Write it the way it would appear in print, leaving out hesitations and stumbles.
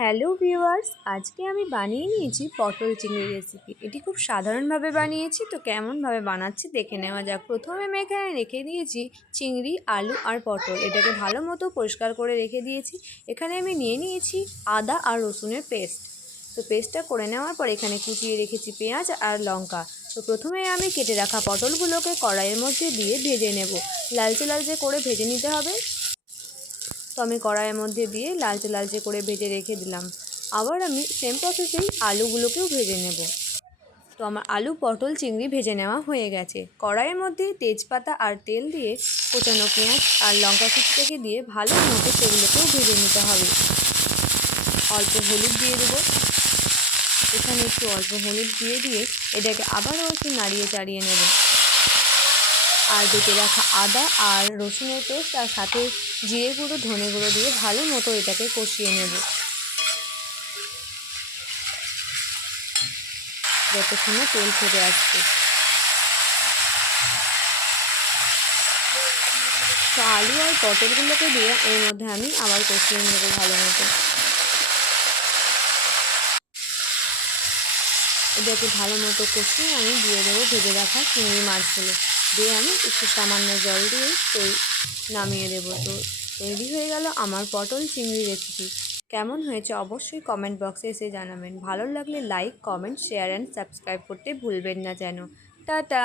Hello viewers, আজকে আমি বানিয়ে নিয়েছি পটল চিংড়ি রেসিপি। এটি খুব সাধারণভাবে বানিয়েছি, তো কেমনভাবে বানাচ্ছি দেখে নেওয়া যাক। প্রথমে আমি এখানে রেখে দিয়েছি চিংড়ি, আলু আর পটল। এটাকে ভালো মতো পরিষ্কার করে রেখে দিয়েছি। এখানে আমি নিয়ে নিয়েছি আদা আর রসুনের পেস্ট। তো পেস্টটা করে নেওয়ার পর এখানে কুচিয়ে রেখেছি পেঁয়াজ আর লঙ্কা। তো প্রথমে আমি কেটে রাখা পটলগুলোকে কড়াইয়ের মধ্যে দিয়ে ভেজে নেব। লালচে লালচে করে ভেজে নিতে হবে। তো আমি কড়াইয়ের মধ্যে দিয়ে লালচে লালচে করে ভেজে রেখে দিলাম। আবার আমি সেম প্রসেসেই আলুগুলোকেও ভেজে নেব। তো আমার আলু, পটল, চিংড়ি ভেজে নেওয়া হয়ে গেছে। কড়াইয়ের মধ্যে তেজপাতা আর তেল দিয়ে কোচানো পেঁয়াজ আর লঙ্কা কুচিটাকে দিয়ে ভালো মতো সেগুলোকেও ভেজে নিতে হবে। অল্প হলুদ দিয়ে দেবো। এখানে একটু অল্প হলুদ দিয়ে এটাকে আবারও একটু নাড়িয়ে চাড়িয়ে নেব। আর বেটে রাখা আদা আর রসুনের পেস্ট আর সাথে জিরে গুঁড়ো, ধনে গুঁড়ো দিয়ে ভালো মতো এটাকে কষিয়ে নেব যতক্ষণে তেল ছেড়ে আসছে। তো আলু আর পটলগুলোকে দিয়ে এর মধ্যে আমি আবার কষিয়ে নেব ভালো মতো। এটাকে ভালো মতো কষিয়ে আমি দিয়ে দেবো ভেজে রাখা চিংড়ি মাছগুলো। দিয়ে আমি একটু সামান্য জল দিয়ে নামিয়ে দেবো। তো তৈরি হয়ে গেল আমার পটল চিংড়ি রেসিপি। কেমন হয়েছে অবশ্যই কমেন্ট বক্সে এসে জানাবেন। ভালো লাগলে like, comment, share and subscribe করতে ভুলবেন না যেন। টাটা।